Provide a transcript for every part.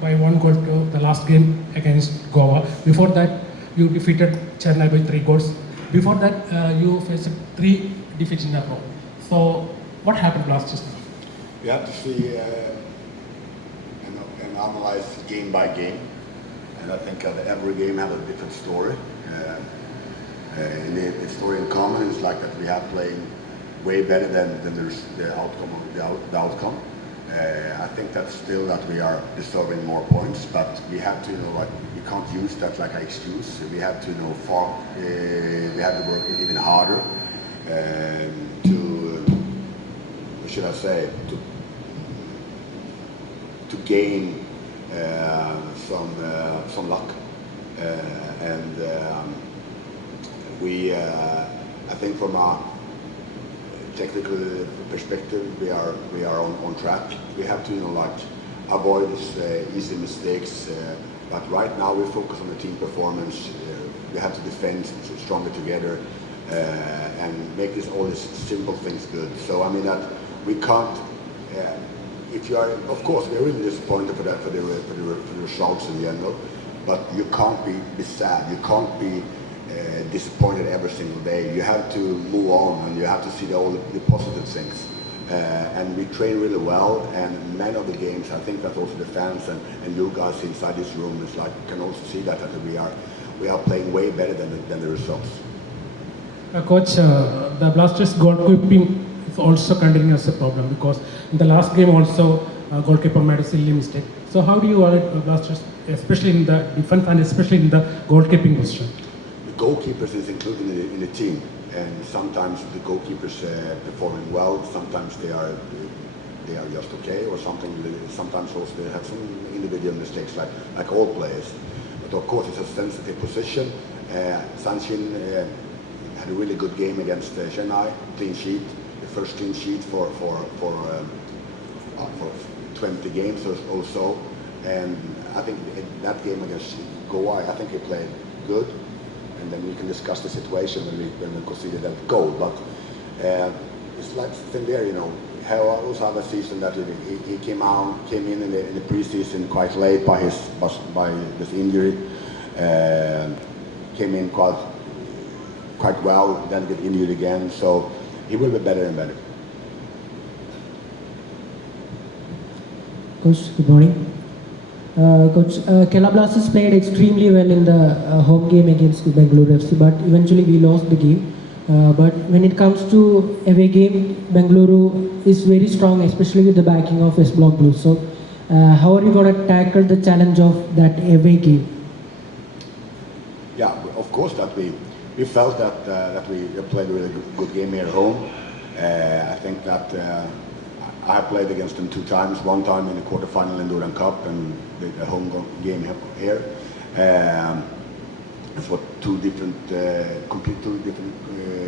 by 1 goal to the last game against Goa. Before that, you defeated Chennai by 3 goals. Before that, you faced 3 defeats in a row. So, what happened last season? We have to see and analyze game by game, and I think every game has a different story. The story in common is like that we have playing way better than there's the outcome. I think that still that we are deserving more points, but we have to we can't use that like an excuse. We have to we have to work even harder to, what should I say, to gain some luck, and I think from a technical perspective, we are on track. We have to avoid easy mistakes. But right now we focus on the team performance. We have to defend stronger together and make all these simple things good. So I mean that we can't. If you are, of course, we are really disappointed for the results in general. But you can't be sad. You can't be disappointed every single day. You have to move on, and you have to see all the positive things. And we train really well, and many of the games, I think that also the fans and you guys inside this room is can also see that we are playing way better than the results. Coach, the Blasters goalkeeping is also continuing as a problem, because in the last game also goalkeeper made a silly mistake. So how do you evaluate Blasters, especially in the defense and especially in the goalkeeping position? Goalkeepers is included in the team, and sometimes the goalkeepers performing well. Sometimes they are just okay, or something. Sometimes also they have some individual mistakes, like all players. But of course, it's a sensitive position. Sanchin had a really good game against Chennai, clean sheet, the first clean sheet for 20 games or so. And I think in that game against Goa, I think he played good. And then we can discuss the situation when we conceded that goal. But it's like still there, He also had a season that he came in the preseason quite late by this injury. Came in quite well, then get injured again. So he will be better and better. Coach, good morning. Coach, Kerala Blasters played extremely well in the home game against Bengaluru FC, but eventually we lost the game. But when it comes to away game, Bengaluru is very strong, especially with the backing of West Block Blues. So, how are you going to tackle the challenge of that away game? Yeah, of course that we felt that we played a really good game here at home. I think that I have played against them 2 times. One time in the quarterfinal in Duran Cup, and the home game here. It's what two different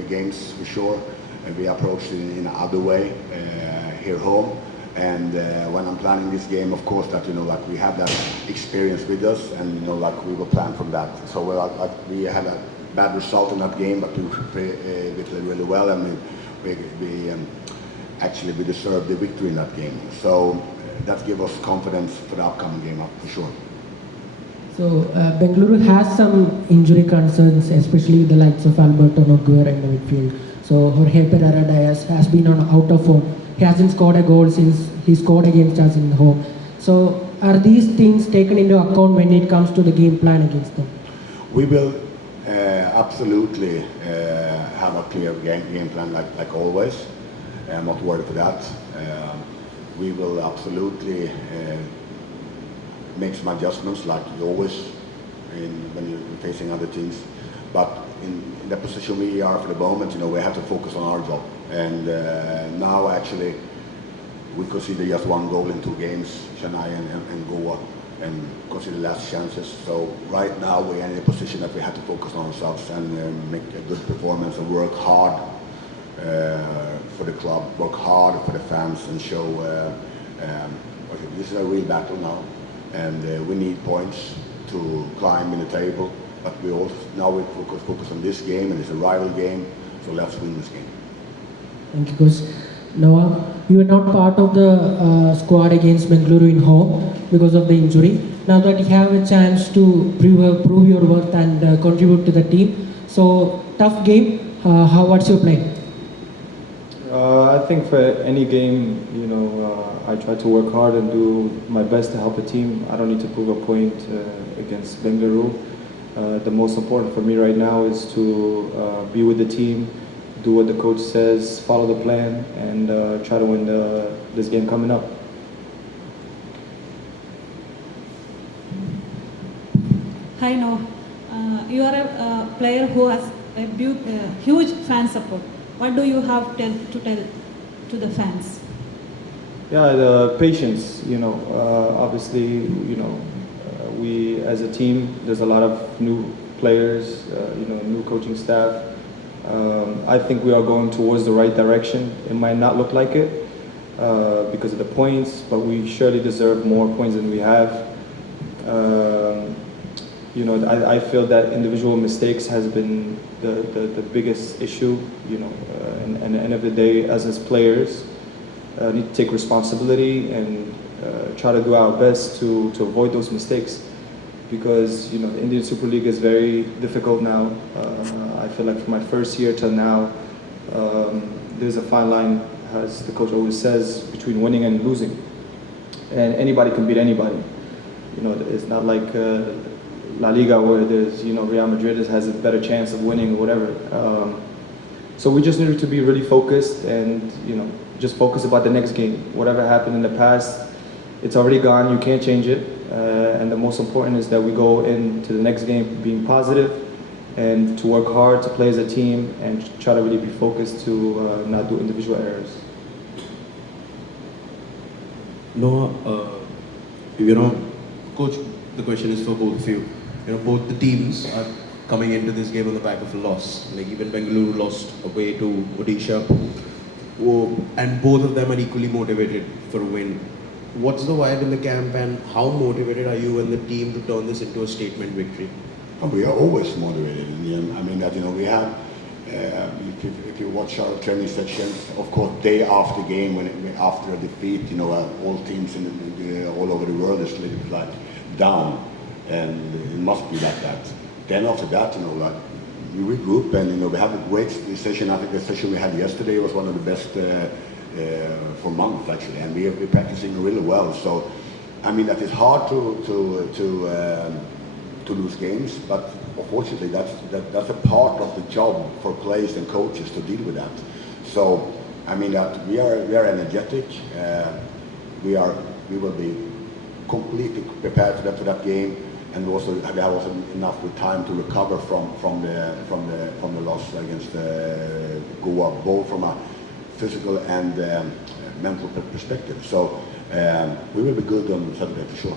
games for sure. And we approached it in another way here home. And when I'm planning this game, of course, that we have that experience with us, and we will plan from that. So we had a bad result in that game, but we played really well, and we deserved the victory in that game. So that gives us confidence for the upcoming game, for sure. So Bengaluru has some injury concerns, especially the likes of Alberto Noguera in the midfield. So Jorge Pereira Diaz has been out of form. He hasn't scored a goal since he scored against us in home. So are these things taken into account when it comes to the game plan against them? We will absolutely have a clear game plan like always. I'm not worried for that. We will absolutely make some adjustments like always when you're facing other teams. But in the position we are for the moment, we have to focus on our job. And now actually we consider just 1 goal in 2 games, Chennai and Goa, and consider last chances. So right now we're in a position that we have to focus on ourselves and make a good performance and work hard for the club, work hard for the fans, and show this is a real battle now, and we need points to climb in the table. But we also now we focus on this game, and it's a rival game, so let's win this game. Thank you, Coach. Noah, You were not part of the squad against Bengaluru in home because of the injury. Now that you have a chance to prove your worth and contribute to the team, so tough game. What's your plan? I think for any game, I try to work hard and do my best to help the team. I don't need to prove a point against Bengaluru. The most important for me right now is to be with the team, do what the coach says, follow the plan, and try to win this game coming up. Hi, Noah. You are a player who has a huge fan support. What do you have to tell to the fans? Yeah, the patience. Obviously, we as a team, there's a lot of new players, new coaching staff. I think we are going towards the right direction. It might not look like it because of the points, but we surely deserve more points than we have. I feel that individual mistakes has been the biggest issue. And at the end of the day, as players, need to take responsibility and try to do our best to avoid those mistakes. Because the Indian Super League is very difficult now. I feel like from my first year till now, there's a fine line, as the coach always says, between winning and losing. And anybody can beat anybody. It's not like La Liga where there's Real Madrid has a better chance of winning or whatever. So we just needed to be really focused and just focus about the next game. Whatever happened in the past, it's already gone. You can't change it. And the most important is that we go into the next game being positive and to work hard to play as a team and try to really be focused to not do individual errors. No, coach, the question is for both of you. Both the teams are coming into this game on the back of a loss. Like even Bengaluru lost away to Odisha, and both of them are equally motivated for a win. What's the vibe in the camp, and how motivated are you and the team to turn this into a statement victory? We are always motivated. I mean that we have. If you watch our training sessions, of course, day after game, after a defeat, all teams all over the world is a little bit like down, and it must be like that. Then after that, we regroup and we have a great session. I think the session we had yesterday was one of the best for months actually, and we're practicing really well. So, I mean that it's hard to lose games, but unfortunately that's a part of the job for players and coaches to deal with that. So, I mean that we are energetic. We will be completely prepared for that game. And we have also enough with time to recover from the loss against Goa, both from a physical and mental perspective. So we will be good on Saturday for sure.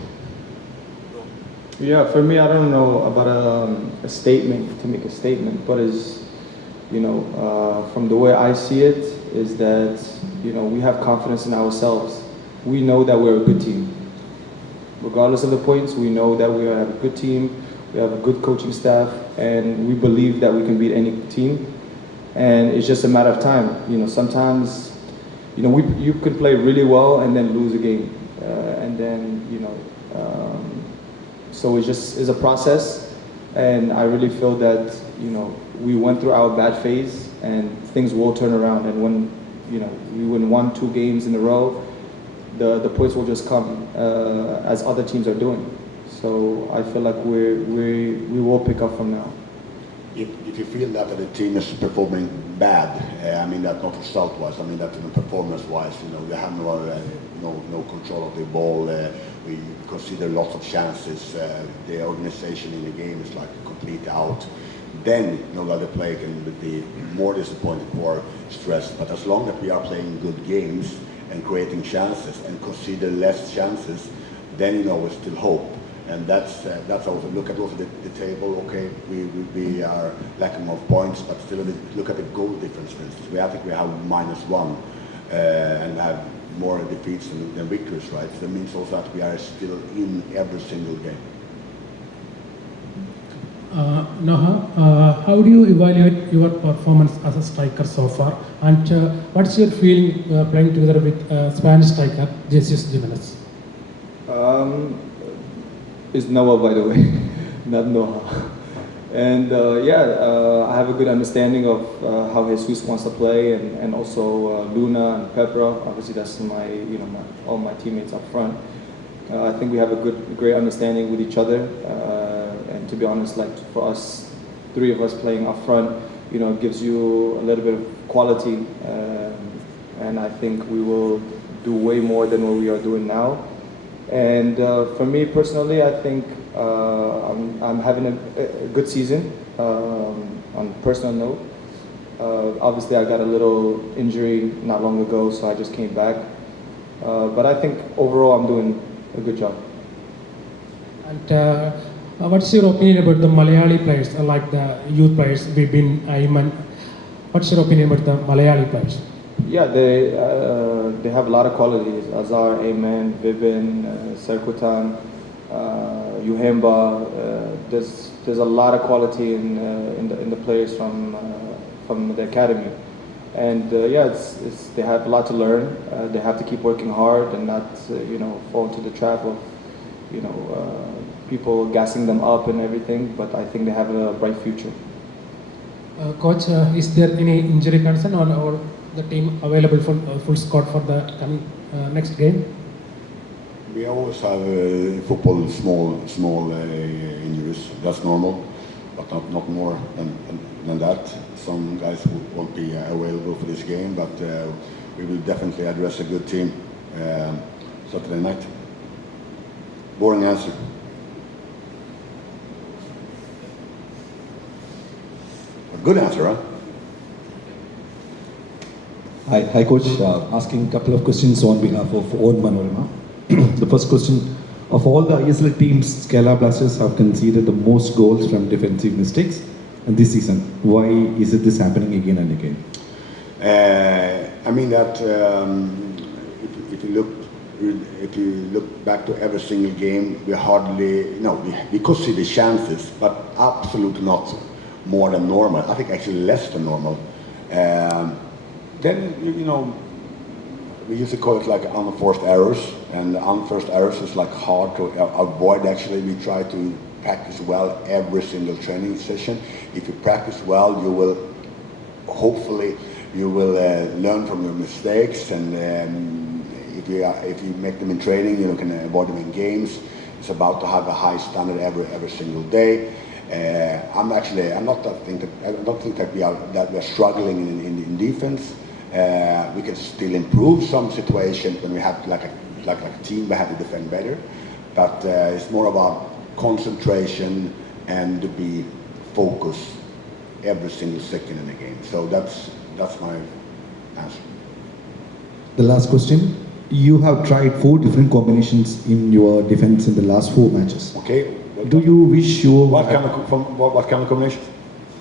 Yeah, for me, I don't know about a statement to make a statement, but from the way I see it, is that we have confidence in ourselves. We know that we're a good team. Regardless of the points, we know that we have a good team, we have a good coaching staff, and we believe that we can beat any team. And it's just a matter of time. Sometimes, you could play really well and then lose a game, and then so it's a process. And I really feel that we went through our bad phase, and things will turn around. And when we win 1-2 games in a row, the points will just come as other teams are doing. So I feel like we will pick up from now. If you feel that the team is performing bad, I mean that not result-wise, I mean that performance-wise, we have no control of the ball. We consider lots of chances. The organization in the game is like completely out. Then the other player can be more disappointed or stressed. But as long as we are playing good games and creating chances and consider less chances, then we still hope. And that's also look at also the table. Okay, we are lacking of points, but still look at the goal difference. For instance, I think we have -1 and have more defeats than victories, right? So that means also that we are still in every single game. Noha, how do you evaluate your performance as a striker so far? And what's your feeling playing together with Spanish striker Jesus Jimenez? Is Noah, by the way, not Noah. And I have a good understanding of how Jesus wants to play, and also Luna and Petra. Obviously, that's all my teammates up front. I think we have a great understanding with each other. And to be honest, like for us, three of us playing up front, it gives you a little bit of quality. And I think we will do way more than what we are doing now. And for me personally, I think I'm having a good season on a personal note. Obviously, I got a little injury not long ago, so I just came back. But I think overall, I'm doing a good job. And what's your opinion about the Malayali players, like the youth players, Vibin, Ayman? What's your opinion about the Malayali players? Yeah, they have a lot of qualities. Azar, Ayman, Vibin, Serkutan, Yuhemba. There's a lot of quality in the players from the academy, and they have a lot to learn. They have to keep working hard and not fall into the trap of people gassing them up and everything. But I think they have a bright future. Coach, is there any injury concern or the team available for full squad for the coming next game? We always have football small injuries. That's normal, but not more than that. Some guys won't be available for this game, but we will definitely address a good team Saturday night. Boring answer. A good answer, huh? Hi coach, asking a couple of questions on behalf of Owen Manorama. The first question, of all the ISL teams, Kerala Blasters have conceded the most goals from defensive mistakes and this season. Why is this happening again and again? I mean that if you look back to every single game, we could see the chances, but absolutely not more than normal. I think actually less than normal. Then we used to call it like unforced errors, and unforced errors is like hard to avoid. Actually, we try to practice well every single training session. If you practice well, you will hopefully learn from your mistakes, and if you make them in training, you can avoid them in games. It's about to have a high standard every single day. I don't think that we are struggling in defense. We can still improve some situations when we have like a team. We have to defend better, but it's more about concentration and to be focused every single second in the game. So that's my answer. The last question, you have tried 4 different combinations in your defense in the last 4 matches. Okay. Do you wish you... What kind of combination?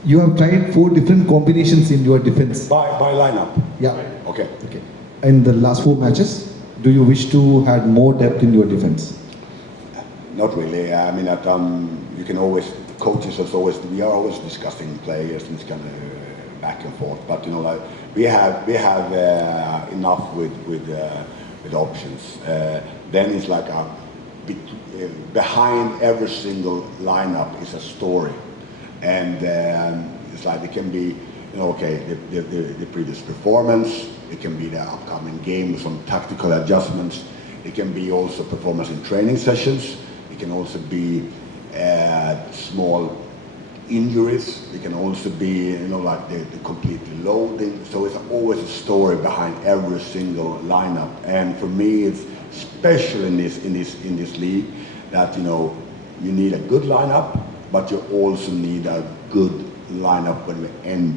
You have tried 4 different combinations in your defense. By lineup. Yeah. Okay. In the last 4 matches, do you wish to have more depth in your defense? Not really. I mean that you can always, we are always discussing players and it's kind of back and forth. But we have enough with options. Then it's like behind every single lineup is a story, and it's like it can be the previous performance, it can be the upcoming game with some tactical adjustments, it can be also performance in training sessions, it can also be small injuries, it can also be like the complete loading. So it's always a story behind every single lineup, and for me it's special in this league that you need a good lineup, but you also need a good lineup when we end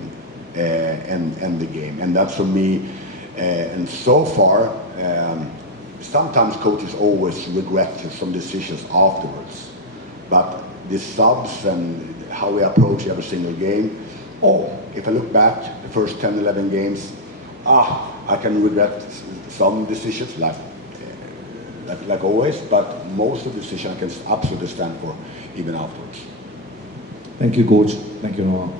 the game, and that's for me. And so far, sometimes coaches always regret some decisions afterwards, but the subs and how we approach every single game. If I look back the first 10-11 games, I can regret some decisions like always, but most of the decisions I can absolutely stand for even afterwards. Thank you, coach. Thank you, Noah.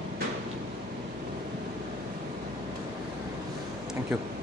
Thank you.